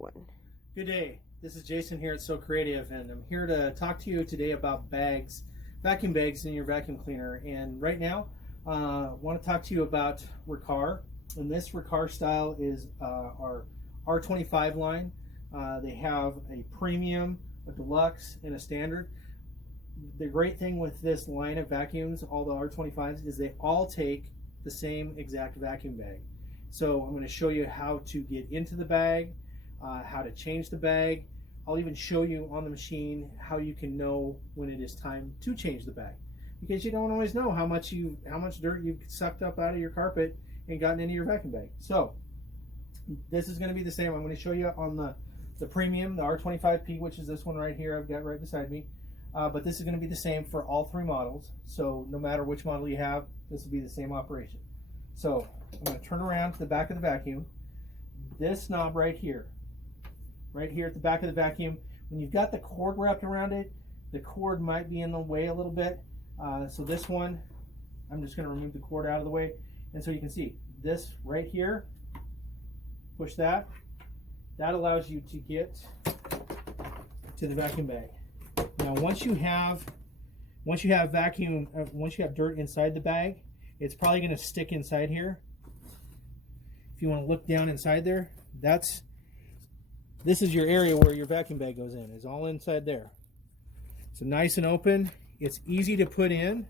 one. Good day. This is Jason here at So Creative, and I'm here to talk to you today about bags, vacuum bags in your vacuum cleaner. And right now, I want to talk to you about Riccar. And this Riccar style is our R-25 line. They have a premium, a deluxe, and a standard. The great thing with this line of vacuums, all the R-25s, is they all take the same exact vacuum bag. So I'm going to show you how to get into the bag, how to change the bag. I'll even show you on the machine how you can know when it is time to change the bag, because you don't always know how much dirt you've sucked up out of your carpet and gotten into your vacuum bag. So this is going to be the same. I'm going to show you on the premium, the R25P, which is this one right here I've got right beside me. But this is going to be the same for all three models. So no matter which model you have, this will be the same operation. So I'm going to turn around to the back of the vacuum. This knob right here at the back of the vacuum, when you've got the cord wrapped around it, the cord might be in the way a little bit. So this one, I'm just going to remove the cord out of the way. And so you can see this right here, push that. That allows you to get to the vacuum bag. Now once you have dirt inside the bag, it's probably going to stick inside here. If you want to look down inside there, this is your area where your vacuum bag goes in. It's all inside there. So nice and open. It's easy to put in.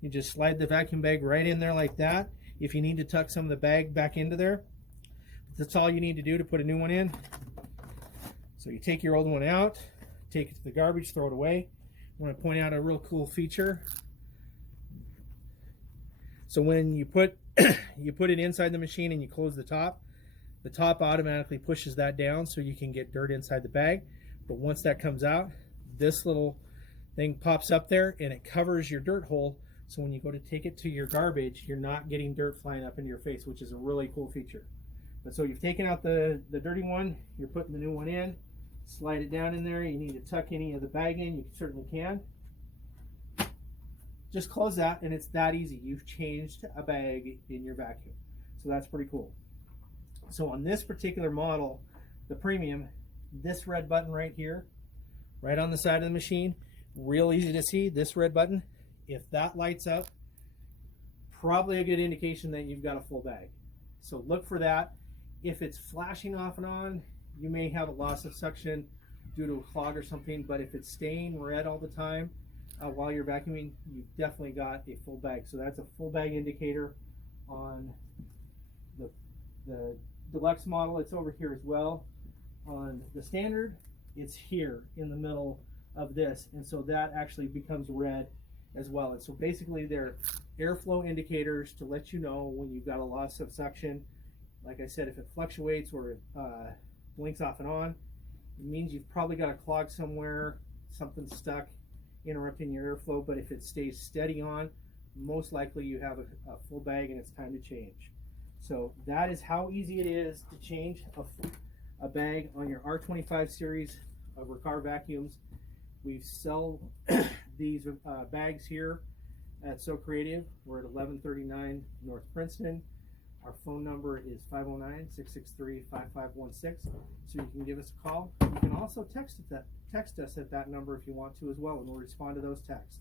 You just slide the vacuum bag right in there like that. If you need to tuck some of the bag back into there, that's all you need to do to put a new one in. So you take your old one out, take it to the garbage, throw it away. I want to point out a real cool feature. So when you put it inside the machine and you close the top automatically pushes that down so you can get dirt inside the bag. But once that comes out, this little thing pops up there and it covers your dirt hole. So when you go to take it to your garbage, you're not getting dirt flying up into your face, which is a really cool feature. But so you've taken out the dirty one, you're putting the new one in, slide it down in there. You need to tuck any of the bag in, you certainly can. Just close that and it's that easy. You've changed a bag in your vacuum. So that's pretty cool. So on this particular model, the premium, this red button right here, right on the side of the machine, real easy to see, this red button, if that lights up, probably a good indication that you've got a full bag. So look for that. If it's flashing off and on, you may have a loss of suction due to a clog or something, but if it's staying red all the time while you're vacuuming, you've definitely got a full bag. So that's a full bag indicator on the deluxe model. It's over here as well. On the standard, it's here in the middle of this, and so that actually becomes red as well. And so basically they're airflow indicators to let you know when you've got a loss of suction. Like I said, if it fluctuates or it blinks off and on, it means you've probably got a clog somewhere, something stuck, interrupting your airflow. But if it stays steady on, most likely you have a full bag and it's time to change. So that is how easy it is to change a bag on your R25 series of Riccar vacuums. We sell these bags here at So Creative. We're at 1139 North Princeton. Our phone number is 509-663-5516. So you can give us a call. You can also text us at that number if you want to as well, and we'll respond to those texts.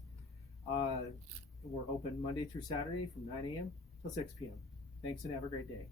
We're open Monday through Saturday from 9 a.m. till 6 p.m. Thanks and have a great day.